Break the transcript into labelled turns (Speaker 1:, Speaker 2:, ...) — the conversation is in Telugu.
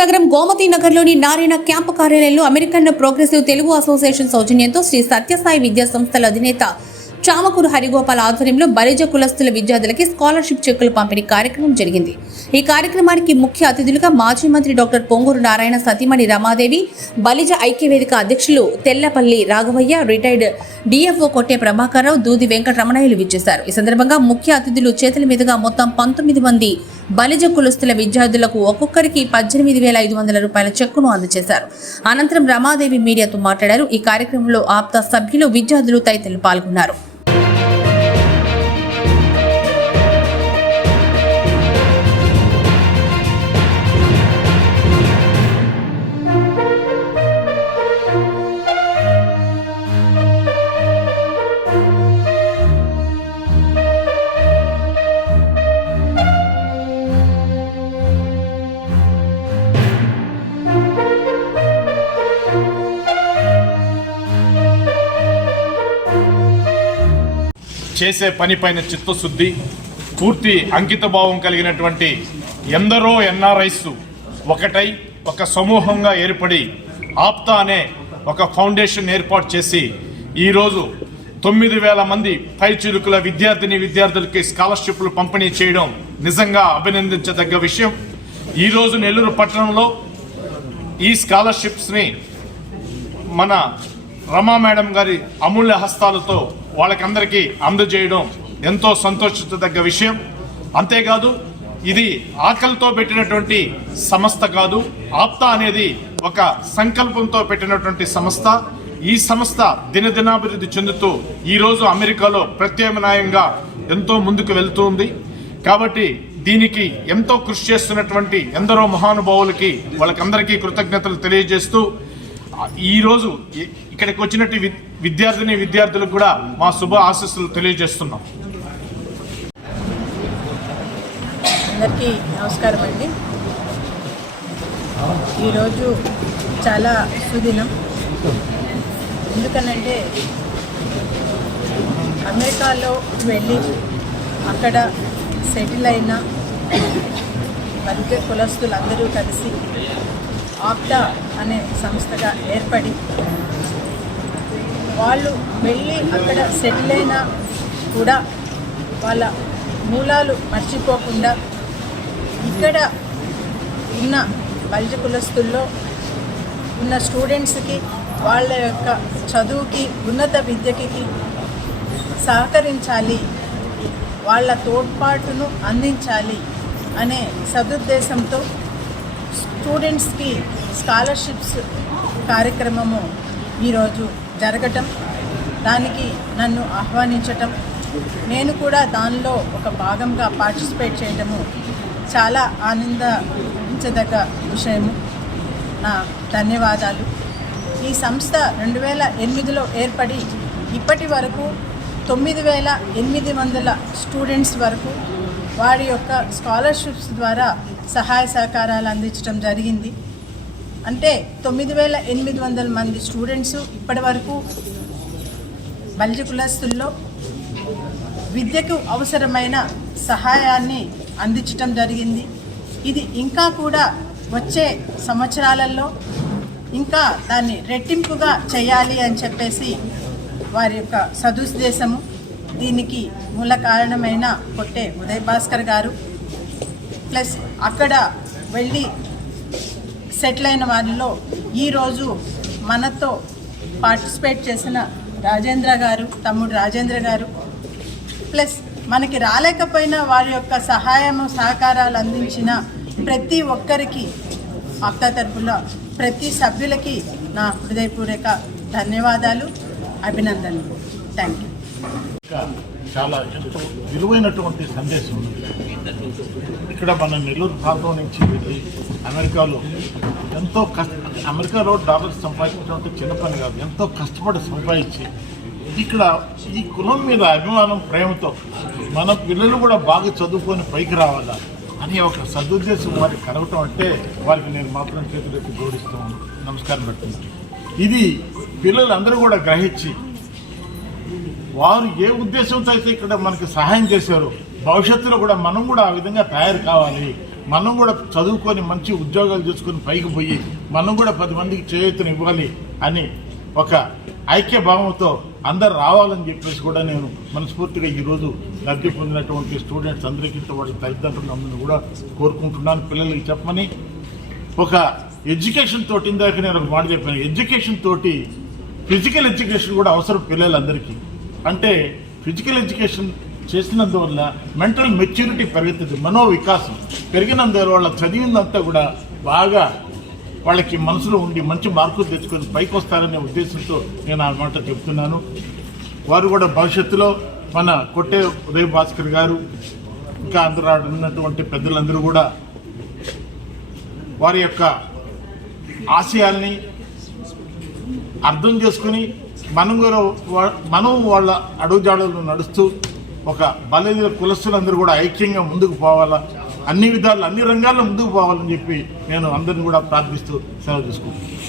Speaker 1: నగరం గోమతి నగర్లోని నారాయణ క్యాంపు కార్యాలయంలో అమెరికన్ ప్రోగ్రెసివ్ తెలుగు అసోసియేషన్ సౌజన్యంతో శ్రీ సత్యసాయి విద్యా సంస్థల అధినేత చామకూరు హరిగోపాల్ ఆధ్వర్యంలో బలిజ కులస్తుల విద్యార్థులకి స్కాలర్షిప్ చెక్కులు పంపిణీ కార్యక్రమం జరిగింది ఈ కార్యక్రమానికి ముఖ్య అతిథులుగా మాజీ మంత్రి డాక్టర్ పొంగూరు నారాయణ సతీమణి రమాదేవి బలిజ ఐక్యవేదిక అధ్యక్షులు తెల్లపల్లి రాఘవయ్య రిటైర్డ్ డిఎఫ్ఓ కొట్టే రావు దూది వెంకటరమణయ్యలు విచ్చేశారు ఈ సందర్భంగా ముఖ్య అతిథులు చేతుల మీదుగా మొత్తం పంతొమ్మిది మంది బలిజ కులస్తుల విద్యార్థులకు ఒక్కొక్కరికి పద్దెనిమిది వేల ఐదు వందల రూపాయల చెక్కును అందజేశారు అనంతరం రమాదేవి మీడియాతో మాట్లాడారు ఈ కార్యక్రమంలో ఆప్తా సభ్యులు విద్యార్థులు తదితరులు పాల్గొన్నారు
Speaker 2: చేసే పనిపైన చిత్తశుద్ధి పూర్తి అంకితభావం కలిగినటువంటి ఎందరో ఎన్ఆర్ఐస్ ఒకటై ఒక సమూహంగా ఏర్పడి ఆప్తా అనే ఒక ఫౌండేషన్ ఏర్పాటు చేసి ఈరోజు తొమ్మిది వేల మంది పైచురుకుల విద్యార్థిని విద్యార్థులకి స్కాలర్షిప్లు పంపిణీ చేయడం నిజంగా అభినందించదగ్గ విషయం ఈరోజు నెల్లూరు పట్టణంలో ఈ స్కాలర్షిప్స్ని మన రమా మేడం గారి అమూల్య హస్తాలతో వాళ్ళకందరికీ అందజేయడం ఎంతో సంతోషించదగ్గ విషయం అంతేకాదు ఇది ఆకలితో పెట్టినటువంటి సంస్థ కాదు ఆప్త అనేది ఒక సంకల్పంతో పెట్టినటువంటి సంస్థ ఈ సంస్థ దినదినాభివృద్ధి చెందుతూ ఈరోజు అమెరికాలో ప్రత్యామ్నాయంగా ఎంతో ముందుకు వెళుతుంది కాబట్టి దీనికి ఎంతో కృషి చేస్తున్నటువంటి ఎందరో మహానుభావులకి వాళ్ళకందరికీ కృతజ్ఞతలు తెలియజేస్తూ ఈరోజు ఇక్కడికి వచ్చినట్టు విద్యార్థిని విద్యార్థులకు కూడా మా శుభ ఆశస్సులు తెలియజేస్తున్నాం
Speaker 3: అందరికీ నమస్కారం అండి ఈరోజు చాలా సుదినం ఎందుకనంటే అమెరికాలో వెళ్ళి అక్కడ సెటిల్ అయిన వర్గ కులస్తులందరూ కలిసి ఆప్టా అనే సంస్థగా ఏర్పడి వాళ్ళు వెళ్ళి అక్కడ సెటిల్ అయినా కూడా వాళ్ళ మూలాలు మర్చిపోకుండా ఇక్కడ ఉన్న బల్జ కులస్తుల్లో ఉన్న స్టూడెంట్స్కి వాళ్ళ యొక్క చదువుకి ఉన్నత విద్యకి సహకరించాలి వాళ్ళ తోడ్పాటును అందించాలి అనే సదుద్దేశంతో స్టూడెంట్స్కి స్కాలర్షిప్స్ కార్యక్రమము ఈరోజు జరగటం దానికి నన్ను ఆహ్వానించటం నేను కూడా దానిలో ఒక భాగంగా పార్టిసిపేట్ చేయటము చాలా ఆనందించదగ్గ విషయము నా ధన్యవాదాలు ఈ సంస్థ రెండు వేల ఎనిమిదిలో ఏర్పడి ఇప్పటి వరకు తొమ్మిది వేల ఎనిమిది వందల స్టూడెంట్స్ వరకు వారి యొక్క స్కాలర్షిప్స్ ద్వారా సహాయ సహకారాలు అందించడం జరిగింది అంటే తొమ్మిది వేల ఎనిమిది వందల మంది స్టూడెంట్స్ ఇప్పటి వరకు బల్జి కులస్తుల్లో విద్యకు అవసరమైన సహాయాన్ని అందించటం జరిగింది ఇది ఇంకా కూడా వచ్చే సంవత్సరాలలో ఇంకా దాన్ని రెట్టింపుగా చేయాలి అని చెప్పేసి వారి యొక్క సదుద్దేశము దీనికి మూల కారణమైన కొట్టే ఉదయ్ భాస్కర్ గారు ప్లస్ అక్కడ వెళ్ళి సెటిల్ అయిన వారిలో ఈరోజు మనతో పార్టిసిపేట్ చేసిన రాజేంద్ర గారు తమ్ముడు రాజేంద్ర గారు ప్లస్ మనకి రాలేకపోయినా వారి యొక్క సహాయము సహకారాలు అందించిన ప్రతి ఒక్కరికి అక్క తరపులో ప్రతి సభ్యులకి నా హృదయపూర్వక ధన్యవాదాలు అభినందనలు థ్యాంక్ యూ
Speaker 2: చాలా ఎంతో విలువైనటువంటి సందేశం ఉంది ఇక్కడ మన నెల్లూరు ప్రాంతం నుంచి వెళ్ళి అమెరికాలో ఎంతో కష్ట అమెరికాలో డాలర్స్ సంపాదించడం చిన్న పని కాదు ఎంతో కష్టపడి సంపాదించి ఇక్కడ ఈ కులం మీద అభిమానం ప్రేమతో మన పిల్లలు కూడా బాగా చదువుకొని పైకి రావాలా అని ఒక సదుద్దేశం వారికి కలగటం అంటే వారికి నేను మాత్రం చేతులెత్తి గౌరవిస్తాను నమస్కారం పెట్టుకుంటాను ఇది పిల్లలందరూ కూడా గ్రహించి వారు ఏ ఉద్దేశంతో అయితే ఇక్కడ మనకి సహాయం చేశారో భవిష్యత్తులో కూడా మనం కూడా ఆ విధంగా తయారు కావాలి మనం కూడా చదువుకొని మంచి ఉద్యోగాలు చేసుకొని పైకి పోయి మనం కూడా పది మందికి చేయూతను ఇవ్వాలి అని ఒక ఐక్య భావంతో అందరు రావాలని చెప్పేసి కూడా నేను మనస్ఫూర్తిగా ఈరోజు లబ్ధి పొందినటువంటి స్టూడెంట్స్ అందరికీ వాటి తల్లిదండ్రులందరినీ కూడా కోరుకుంటున్నాను పిల్లలకి చెప్పమని ఒక ఎడ్యుకేషన్ తోటి ఇందాక నేను ఒక మాట చెప్పాను ఎడ్యుకేషన్ తోటి ఫిజికల్ ఎడ్యుకేషన్ కూడా అవసరం పిల్లలందరికీ అంటే ఫిజికల్ ఎడ్యుకేషన్ చేసినందువల్ల మెంటల్ మెచ్యూరిటీ పెరుగుతుంది మనో వికాసం వాళ్ళ చదివిందంతా కూడా బాగా వాళ్ళకి మనసులో ఉండి మంచి మార్కులు తెచ్చుకొని పైకి వస్తారనే ఉద్దేశంతో నేను ఆ మాట చెప్తున్నాను వారు కూడా భవిష్యత్తులో మన కొట్టే ఉదయ భాస్కర్ గారు ఇంకా అందరూ ఉన్నటువంటి పెద్దలందరూ కూడా వారి యొక్క ఆశయాల్ని అర్థం చేసుకుని మనం కూడా మనం వాళ్ళ అడుగుజాడలు నడుస్తూ ఒక బలహీన కులస్తులందరూ కూడా ఐక్యంగా ముందుకు పోవాలా అన్ని విధాలు అన్ని రంగాల్లో ముందుకు పోవాలని చెప్పి నేను అందరిని కూడా ప్రార్థిస్తూ సెలవు తీసుకుంటున్నాను